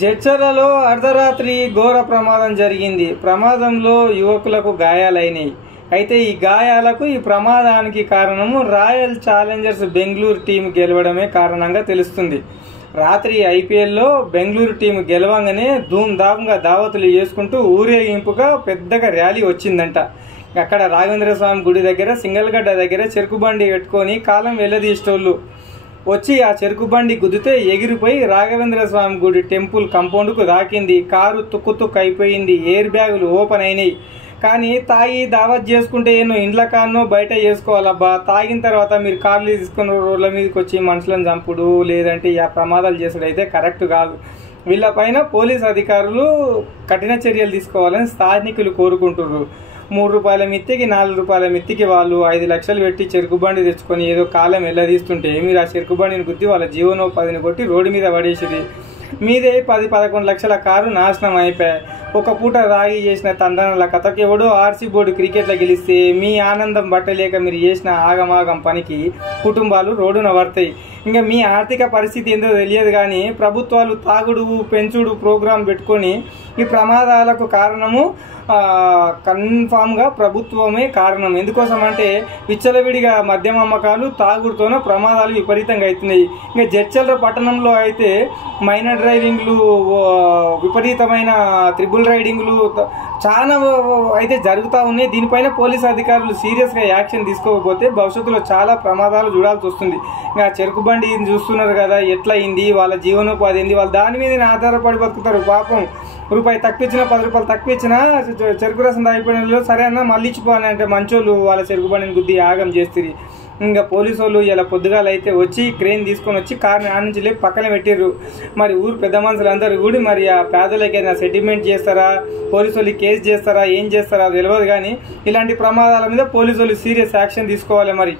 జడ్చర్లలో అర్ధరాత్రి ఘోర ప్రమాదం జరిగింది. ప్రమాదంలో యువకులకు గాయాలైనాయి. అయితే ఈ గాయాలకు ఈ ప్రమాదానికి కారణము రాయల్ ఛాలెంజర్స్ బెంగళూరు టీం గెలవడమే కారణంగా తెలుస్తుంది. రాత్రి ఐపీఎల్లో బెంగళూరు టీం గెలవంగానే ధూమ్ధామ్గా దావతులు చేసుకుంటూ ఊరేగింపుగా పెద్దగా ర్యాలీ వచ్చిందంట. అక్కడ రాఘవేంద్ర స్వామి గుడి దగ్గర సింగల్గడ్డ దగ్గర చెరుకు బండి పెట్టుకొని కాలం వెళ్ళదీసేటోళ్ళు వచ్చి ఆ చెరుకు బండి గుద్దితే ఎగిరిపోయి రాఘవేంద్ర స్వామి గుడి టెంపుల్ కంపౌండ్కు దాకింది. కారు తుక్కు అయిపోయింది. ఎయిర్ బ్యాగులు ఓపెన్ అయినాయి. కానీ తాగి దావత్ చేసుకుంటే ఏమో ఇండ్ల కాన్నో బయట చేసుకోవాలబ్బా. తాగిన తర్వాత మీరు కార్లు తీసుకుని రోడ్ల మీదకి వచ్చి మనుషులను చంపుడు లేదంటే ఆ ప్రమాదాలు చేసుడు అయితే కరెక్ట్ కాదు. వీళ్ళపైన పోలీస్ అధికారులు కఠిన చర్యలు తీసుకోవాలని స్థానికులు కోరుకుంటున్నారు. 3 రూపాయల మిత్తికి 4 రూపాయల మిత్తికి వాళ్ళు 5 లక్షలు పెట్టి చెరుకు బండి తెచ్చుకొని ఏదో కాలం వెళ్ళదీస్తుంటే మీరు ఆ చెరుకు బండిని గుద్ది వాళ్ళ జీవనోపాధిని కొట్టి రోడ్డు మీద పడేసింది. మీదే 10-11 లక్షల కారు నాశనం అయిపోయాయి. ఒక పూట రాగి చేసిన తందనల కథకి ఎవడో ఆర్సీ బోర్డు క్రికెట్లో గెలిస్తే మీ ఆనందం బట్టలేక మీరు చేసిన ఆగమాగం పనికి కుటుంబాలు రోడ్డున పడతాయి. ఇంకా మీ ఆర్థిక పరిస్థితి ఏందో తెలియదు కానీ ప్రభుత్వాలు తాగుడు పెంచుడు ప్రోగ్రాం పెట్టుకొని ఈ ప్రమాదాలకు కారణము కన్ఫామ్గా ప్రభుత్వమే కారణం. ఎందుకోసం అంటే విచ్చలవిడిగా మద్యం అమ్మకాలు తాగుడుతోనే ప్రమాదాలు విపరీతంగా అవుతున్నాయి. ఇంకా జడ్చర్ల పట్టణంలో అయితే మైనర్ డ్రైవింగ్లు విపరీతమైన త్రిబుల్ రైడింగ్లు చాలా అయితే జరుగుతూ ఉన్నాయి. దీనిపైన పోలీసు అధికారులు సీరియస్గా యాక్షన్ తీసుకోకపోతే భవిష్యత్తులో చాలా ప్రమాదాలు చూడాల్సి వస్తుంది. ఇంకా చెరుకు బండి చూస్తున్నారు కదా ఎట్లా అయింది, వాళ్ళ జీవనోపాధి ఏంది, వాళ్ళు దాని మీద ఆధారపడి బతుకుతారు. పాపం రూపాయి తక్కువ ఇచ్చినా 10 రూపాయలు తక్కువ ఇచ్చినా చెరుకు రసం తాగిపోయిన సరే అన్న మళ్ళీ ఇచ్చిపోని అంటే మంచోళ్ళు వాళ్ళ చెరుకు బండిని గుద్ది యాగం చేస్తారు. ఇంకా పోలీసు వాళ్ళు ఇలా పొద్దుగాలు అయితే వచ్చి క్రేన్ తీసుకొని వచ్చి కార్ని ఆ నుంచి లేపి పక్కన పెట్టిర్రు. మరి ఊరు పెద్ద మనుషులు అందరూ కూడా మరి ఆ పేదలకైనా సెటిల్మెంట్ చేస్తారా, పోలీసు వాళ్ళు కేసు చేస్తారా, ఏం చేస్తారా తెలియదు. కానీ ఇలాంటి ప్రమాదాల మీద పోలీసు వాళ్ళు సీరియస్ యాక్షన్ తీసుకోవాలి. మరి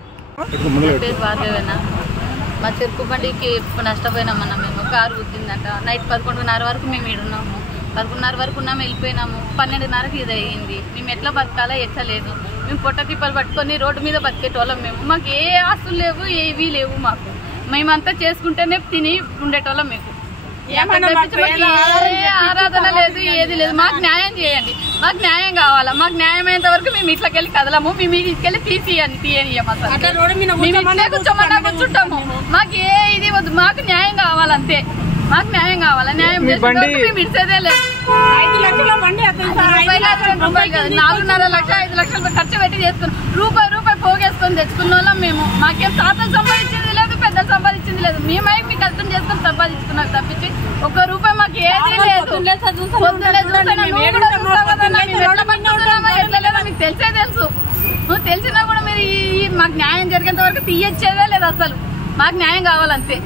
మా చెరుకు బండికి నష్టపోయినామన్నా మేము. కారు గుద్దిందంట. నైట్ 11:30 వరకు మేము ఈడున్నాము. 11:30 వరకు ఉన్నాము, వెళ్ళిపోయినాము. 12:30కి ఇది అయ్యింది. మేము ఎట్లా బతకాలా ఎట్లా లేదు. మేము పొట్ట తిప్పలు పట్టుకొని రోడ్డు మీద బతికేటోళ్ళం. మాకు ఏ ఆస్తులు లేవు, ఏవి లేవు. మాకు మేమంతా చేసుకుంటేనే తిని ఉండేటోళ్ళం. మీకు ఆరాధన లేదు, ఏది లేదు. మాకు న్యాయం చేయండి. మాకు న్యాయం కావాలా. మాకు న్యాయం అయ్యేంత వరకు మేము ఇట్లకెళ్ళి కదలము. మేము ఇటుకెళ్ళి తీయనియము. కూర్చుంటాము. మాకు ఏ ఇది వద్దు. మాకు న్యాయం కావాలంతే. మాకు న్యాయం కావాలా. న్యాయం మేము ఇచ్చేదే లేదు. 5 లక్షల బండి 4.5 లక్ష 5 లక్షలు ఖర్చు పెట్టి చేసుకున్నాం. రూపాయి పోగేసుకొని తెచ్చుకున్న వాళ్ళం మేము. మాకేం తాతలు సంపాదించింది లేదు, పెద్దలు సంపాదించింది లేదు. మేమై మీకు అర్థం చేసుకొని సంపాదించుకున్నాం తప్పించి 1 రూపాయి మాకు ఏది లేదు. ఎట్లా లేదో మీకు తెలిసే తెలుసు. నువ్వు తెలిసినా కూడా మీరు మాకు న్యాయం జరిగేంత వరకు తీయచ్చేదే లేదు. అసలు మాకు న్యాయం కావాలంతే.